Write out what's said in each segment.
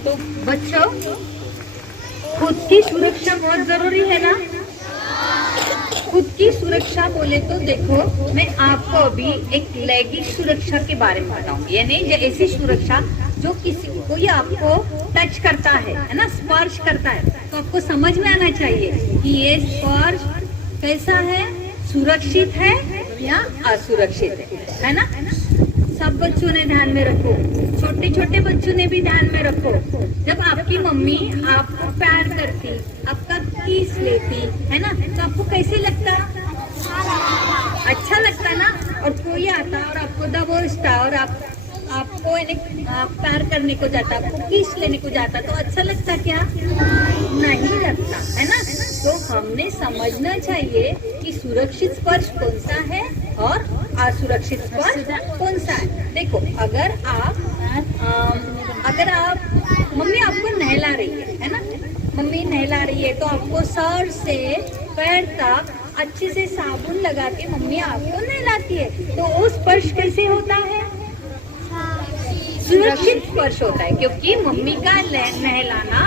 तो बच्चों, खुद की सुरक्षा बहुत जरूरी है ना। खुद की सुरक्षा बोले तो देखो, मैं आपको अभी एक लैंगिक सुरक्षा के बारे में बताऊंगी, यानी ऐसी सुरक्षा जो किसी कोई आपको टच करता है ना, स्पर्श करता है, तो आपको समझ में आना चाहिए कि ये स्पर्श कैसा है, सुरक्षित है या असुरक्षित है ना। सब बच्चों ने ध्यान में रखो, छोटे छोटे बच्चों ने भी ध्यान में रखो। जब आपकी मम्मी आपको प्यार करती, आपका किस लेती है ना, तो आपको कैसे लगता? अच्छा लगता ना। और कोई आता और आपको दबोचता और आपको प्यार करने को जाता, आपको किस लेने को जाता, तो अच्छा लगता क्या? नहीं लगता है ना। तो हमने समझना चाहिए कि सुरक्षित स्पर्श कौन सा है और असुरक्षित स्पर्श कौन सा है। देखो, अगर आप मम्मी आपको नहला रही है ना, मम्मी नहला रही है, तो आपको सर से पैर तक अच्छे से साबुन लगा के मम्मी आपको नहलाती है, तो वो स्पर्श कैसे होता है? सुरक्षित स्पर्श होता है, क्योंकि मम्मी का नहलाना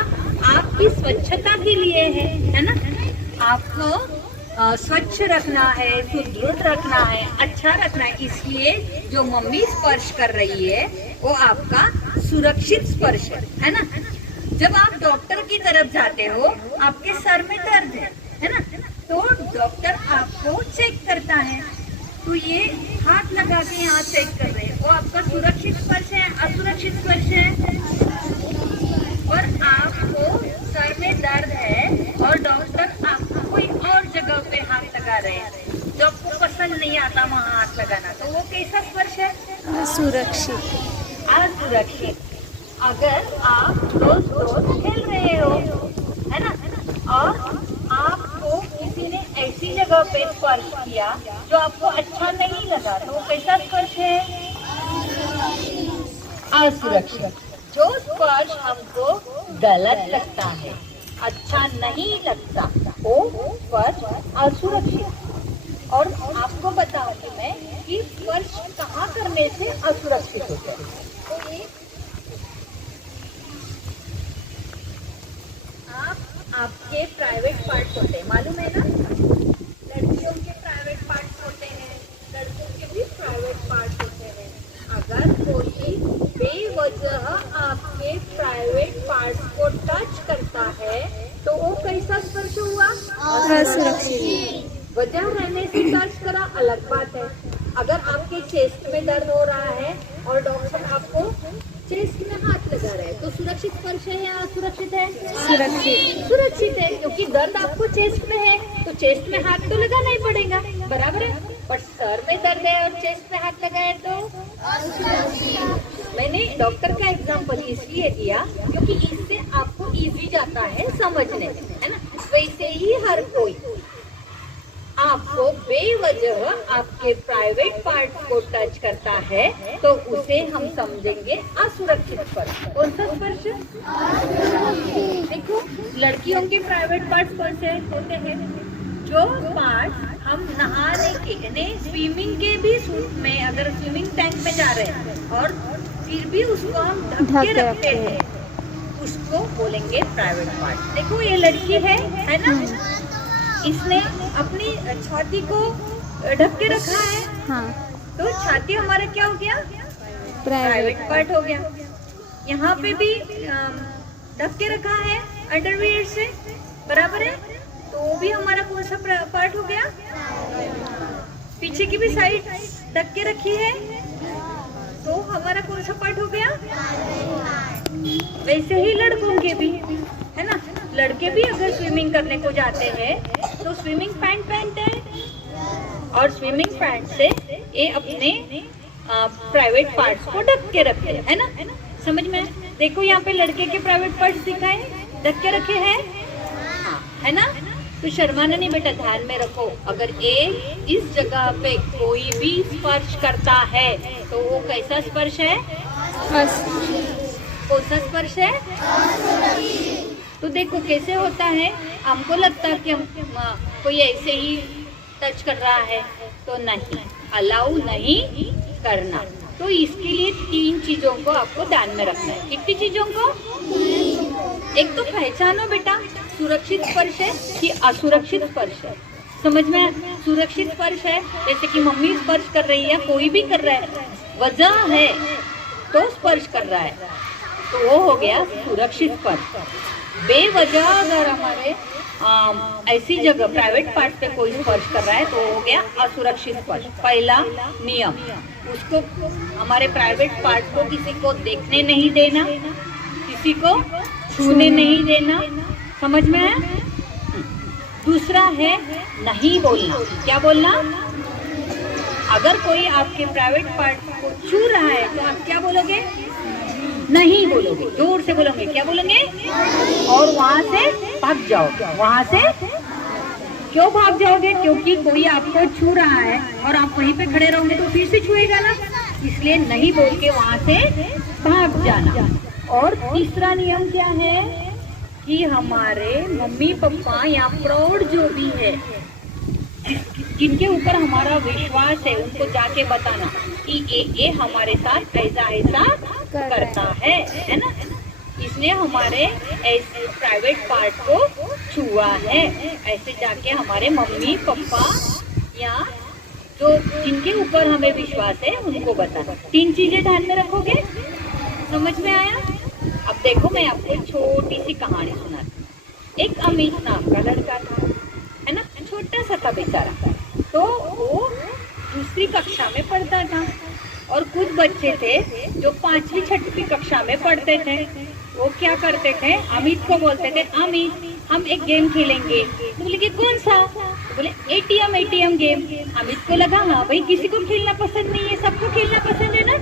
आपकी स्वच्छता के लिए है ना। आपको स्वच्छ रखना है, सुदृढ़ रखना है, अच्छा रखना है, इसलिए जो मम्मी स्पर्श कर रही है वो आपका सुरक्षित स्पर्श है ना। जब आप डॉक्टर की तरफ जाते हो, आपके सर में दर्द है ना, तो डॉक्टर आपको चेक करता है, तो ये हाथ लगा के यहाँ चेक कर रहे हैं, वो आपका सुरक्षित स्पर्श है, असुरक्षित स्पर्श है। और आपको सर में दर्द है और डॉक्टर आपको कोई और जगह पे हाथ लगा रहे हैं जो आपको पसंद नहीं आता वहाँ हाथ लगाना, तो वो कैसा स्पर्श है? असुरक्षित। असुरक्षित। अगर आप रोज खेल रहे हो है ना, और आपको किसी ने ऐसी जगह पे स्पर्श किया जो आपको अच्छा नहीं लगा, तो वो कैसा स्पर्श है? असुरक्षित। जो स्पर्श हमको गलत लगता है, अच्छा नहीं लगता, वो स्पर्श असुरक्षित। और आपको बताऊंगी मैं कि स्पर्श कहाँ करने से असुरक्षित होता है। तो ये आपके प्राइवेट पार्ट्स होते हैं, मालूम है ना। लड़कियों के प्राइवेट पार्ट्स होते हैं, लड़कों के भी प्राइवेट पार्ट्स होते हैं। अगर कोई बेवजह आपके प्राइवेट पार्ट्स को टच करता है, तो वो कैसा स्पर्श हुआ? असुरक्षित। वजह रहने से टच करा अलग बात है। अगर आपके चेस्ट में दर्द हो रहा है और डॉक्टर आपको चेस्ट में हाथ लगा रहे हैं, तो सुरक्षित स्पर्श है या असुरक्षित है? सुरक्षित। सुरक्षित है, क्योंकि दर्द आपको चेस्ट में है, तो चेस्ट में हाथ तो लगाना ही पड़ेगा, बराबर है। पर सर में दर्द है और चेस्ट में हाथ लगाए तो मैंने डॉक्टर का एग्जाम्पल इसलिए दिया क्योंकि इससे आपको इजी जाता है समझने में, है ना। वैसे ही हर कोई आपको बेवजह आपके प्राइवेट पार्ट को टच करता है, तो उसे हम समझेंगे असुरक्षित स्पर्श। कौन सा स्पर्श? देखो, लड़कियों के प्राइवेट पार्ट्स कौन से होते हैं? जो पार्ट हम नहाने के यानी स्विमिंग के भी सूट में, अगर स्विमिंग टैंक में जा रहे हैं और फिर भी उसको हम ढक के रखते हैं, उसको बोलेंगे प्राइवेट पार्ट। देखो, ये लड़की है ना, इसने अपनी छाती को ढक के रखा है, हाँ, तो छाती हमारा क्या हो गया? प्राइवेट पार्ट हो गया। यहाँ पे भी ढक के रखा है अंडरवियर से, बराबर है, तो वो भी हमारा कौन सा पार्ट हो गया? पीछे की भी साइड ढक के रखी है, तो हमारा कौन सा पार्ट हो गया? वैसे ही लड़कों के भी, है ना। लड़के भी अगर स्विमिंग करने को जाते हैं तो स्विमिंग पैंट पहनते हैं और स्विमिंग पैंट से ये अपने प्राइवेट पार्ट्स को ढक के रखते हैं, है ना। समझ में? देखो, यहाँ पे लड़के के प्राइवेट पार्ट्स दिखाए, ढक के रखे हैं, हाँ, है ना। तो शर्माना नहीं बेटा, ध्यान में रखो, अगर इस जगह पे कोई भी स्पर्श करता है तो वो कैसा स्पर्श है? कौन सा स्पर्श है? तो देखो कैसे होता है। हमको लगता है कि हम कोई ऐसे ही टच कर रहा है, तो नहीं, अलाउ नहीं करना। तो इसके लिए 3 चीजों को आपको ध्यान में रखना है। कितनी चीजों को? एक तो पहचानो बेटा, सुरक्षित स्पर्श है कि असुरक्षित स्पर्श है। समझ में? सुरक्षित स्पर्श है जैसे कि मम्मी स्पर्श कर रही है, कोई भी कर रहा है, वजह है तो स्पर्श कर रहा है, तो वो हो गया सुरक्षित स्पर्श। बेवजह अगर हमारे ऐसी जगह प्राइवेट पार्ट पे कोई स्पर्श कर रहा है तो हो गया असुरक्षित स्पर्श। पहला नियम, उसको हमारे प्राइवेट पार्ट को किसी को देखने नहीं देना, किसी को छूने नहीं देना। समझ में आया? दूसरा है नहीं बोलना। क्या बोलना? अगर कोई आपके प्राइवेट पार्ट को छू रहा है तो आप क्या बोलोगे? नहीं बोलोगे, जोर से बोलोगे। क्या बोलेंगे? और वहां से भाग जाओगे। वहां से क्यों भाग जाओगे? क्योंकि कोई आपको छू रहा है और आप वहीं पे खड़े रहोगे तो फिर से छुएगा ना, इसलिए नहीं बोल के वहां से भाग जाना। और तीसरा नियम क्या है कि हमारे मम्मी पापा या प्रौढ़ जो भी है जिनके ऊपर हमारा विश्वास है उनको जाके बताना कि ये हमारे साथ ऐसा ऐसा करता है ना, इसने हमारे ऐसे प्राइवेट पार्ट को छुआ है। ऐसे जाके हमारे मम्मी पापा या जो जिनके ऊपर हमें विश्वास है उनको बताना। 3 चीजें ध्यान में रखोगे। समझ में आया? अब देखो मैं आपको छोटी सी कहानी सुनाती। एक अमित नाम का लड़का था, है ना, छोटा सा था बेचारा। तो वो दूसरी कक्षा में पढ़ता था और कुछ बच्चे थे जो 5वीं 6वीं कक्षा में पढ़ते थे। वो क्या करते थे, अमित को बोलते थे, अमित हम एक गेम खेलेंगे। तो बोले कि कौन सा? तो बोले एटीएम गेम। अमित को लगा हाँ भाई किसी को खेलना पसंद नहीं है, सबको खेलना पसंद है ना।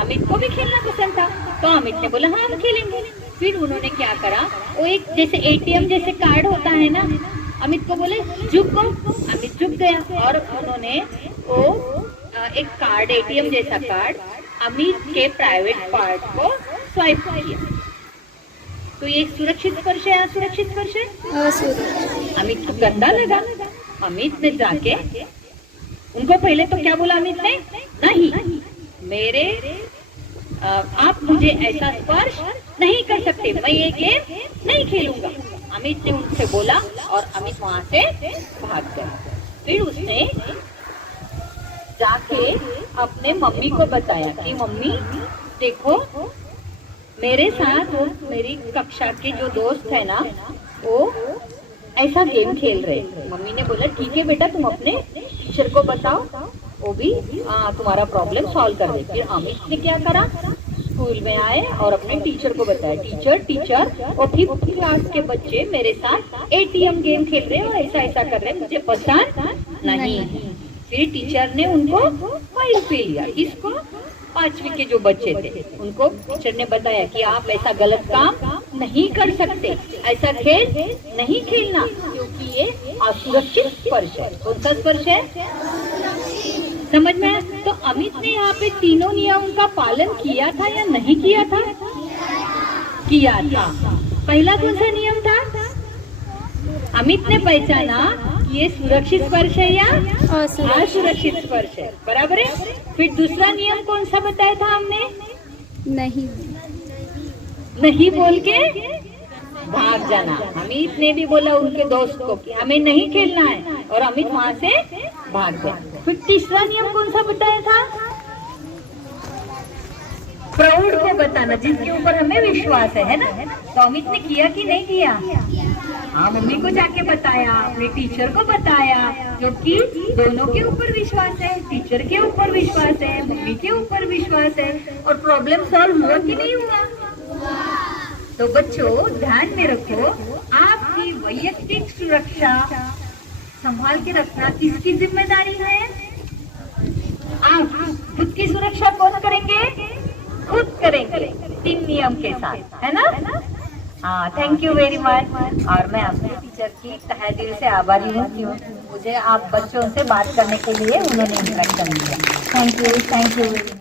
अमित को भी खेलना पसंद था तो अमित ने बोला हाँ हम खेलेंगे। फिर उन्होंने क्या करा, वो एक जैसे एटीएम जैसे कार्ड होता है ना, अमित को बोले झुको। अमित झुक गया और उन्होंने वो एक कार्ड, एटीएम जैसा कार्ड अमित के प्राइवेट पार्ट को स्वाइप किया। तो ये सुरक्षित स्पर्श है, असुरक्षित स्पर्श है? असुरक्षित। अमित को गंदा लगा। अमित ने जाके उनको पहले तो क्या बोला अमित ने, नहीं मेरे आप मुझे ऐसा स्पर्श नहीं कर सकते, मैं ये गेम नहीं खेलूंगा। अमित ने उनसे बोला और अमित वहां से भाग गया। फिर उसने जाके अपने मम्मी को बताया कि मम्मी देखो मेरे साथ मेरी कक्षा के जो दोस्त है ना वो ऐसा गेम खेल रहे। मम्मी ने बोला ठीक है बेटा तुम अपने टीचर को बताओ, वो भी तुम्हारा प्रॉब्लम सॉल्व कर दे। फिर अमित ने क्या करा, स्कूल में आए और अपने टीचर को बताया, टीचर और 5th क्लास के बच्चे मेरे साथ एटीएम गेम खेल रहे और ऐसा ऐसा कर रहे, मुझे पसंद नहीं। फिर टीचर ने उनको फाइल पे लिया। इसको 5वीं के जो बच्चे थे उनको टीचर ने बताया कि आप ऐसा गलत काम नहीं कर सकते, ऐसा खेल नहीं खेलना क्योंकि ये असुरक्षित स्पर्श है। कौन सा स्पर्श है? समझ में आया? तो अमित ने यहाँ पे तीनों नियम का पालन किया था या नहीं किया था? किया था। पहला कौन सा नियम था? अमित ने पहचाना कि ये सुरक्षित स्पर्श है या असुरक्षित स्पर्श है। बराबर है। फिर दूसरा नियम कौन सा बताया था हमने? नहीं बोल के भाग जाना। अमित ने भी बोला उनके दोस्त को कि हमें नहीं खेलना है और अमित वहां से भाग गया। फिर तीसरा नियम कौन सा बताया था? प्रौढ़ को बताना, जिसके ऊपर हमें विश्वास है ना। तो अमित ने किया कि नहीं किया? हाँ, मम्मी को जाके बताया, अपने टीचर को बताया, जो कि दोनों के ऊपर विश्वास है, टीचर के ऊपर विश्वास है, मम्मी के ऊपर विश्वास है। और प्रॉब्लम सॉल्व हुआ कि नहीं हुआ? तो बच्चों ध्यान में रखो, आपकी वैयक्तिक सुरक्षा संभाल के रखना किसकी जिम्मेदारी है? आप खुद की सुरक्षा कौन करेंगे? खुद करेंगे, 3 नियम के साथ, है ना? हाँ, थैंक यू वेरी मच। और मैं अपने टीचर की तहे दिल से आभारी हूँ, मुझे आप बच्चों से बात करने के लिए उन्होंने इंस्ट्रक्शन दिया। Thank you.